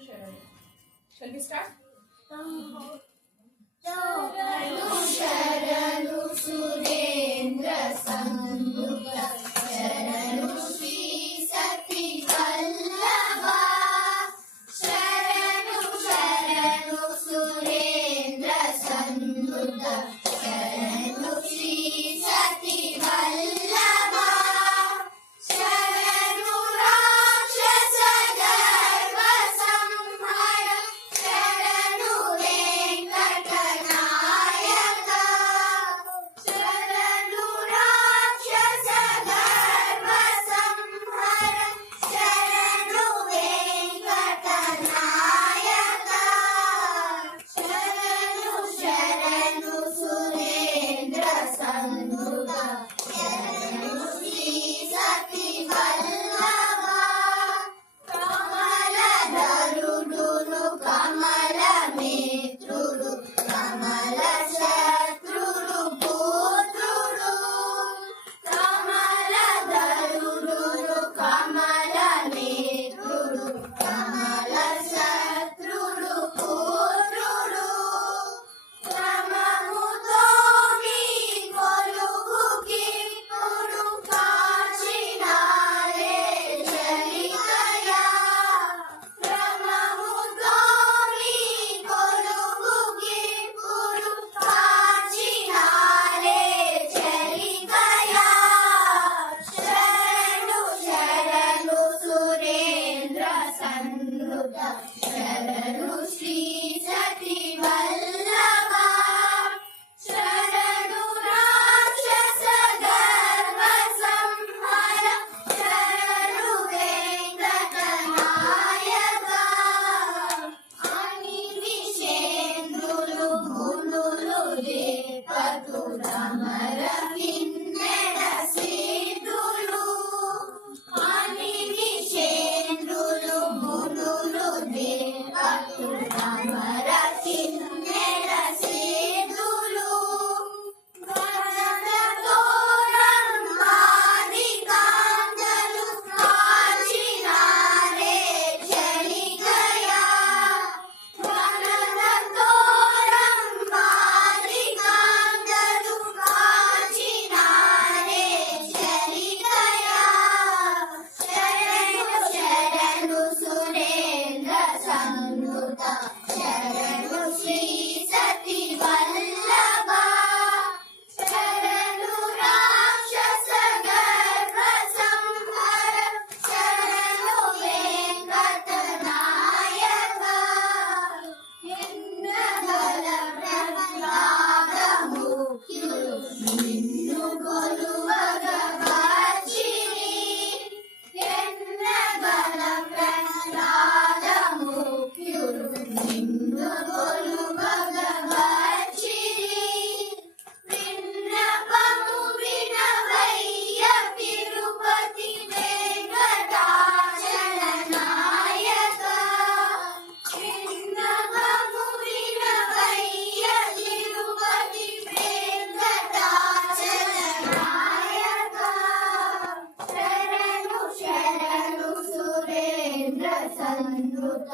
Shall we start? शरणु Surendra संयुक्त शरणु श्री सती वल्लभा शरणु शरणु सुरेंद्र संयुक्त शरणु श्री सती वल्लभा शरणु राक्षस गर्व संहार शरणु वेंकटनायक शरणु राक्षस गर्व संहार शरणु वेंकटनायक शरणु शरणु सुरेंद्र संयुक्त शरणु श्री सती वल्लभा कमलधरुडुनु कमल मित्रुडु कमल शत्रुडु पुत्रुडु कमलधरुडुनु कमल मित्रुडु कमल शत्रुडु पुत्रुडु క్రమముతో నీ కొలువుకి పుడు కాచినారే చలికయా క్రమముతో నీ కొలువుకి పుడు కాచినారే చలికయా శరణు శరణు సురేంద్ర సంయుత శరణు శ్రీ సతి వల్లభా శరణు రాక్షస గర్వ సంహార శరణు వెంకటనాయక అని విషేంద్రులు మునులు దేవతు రమర కిన్నెర సిద్ధులు అని విషేంద్రులు మునులు దేవతు రమర కిన్నెర సిద్ధులు గణనతోరమ్మాది కాంతలు కాచినారే చలికయా గణనతోరమ్మాది కాంతలు కాచినారే చలికయా శరణు శరణు సురేంద్ర సంయుత శరణు శ్రీ సతి వల్లభా శరణు రాక్షస గర్వ సంహార శరణు వెంకటనాయక ఎన్నగల ప్రహ్లాదముఖ్యులు నిన్ను కొలువగవచ్చిరి ఎన్నగల ప్రహ్లాదముఖ్యులు నిన్ను కొలువగవచ్చిరి విన్నపము వినవయ్య తిరుపతి వెంకటాచలనాయక విన్నపము వినవయ్య తిరుపతి వెంకటాచలనాయక శరణు శరణు సురేంద్ర సంయుత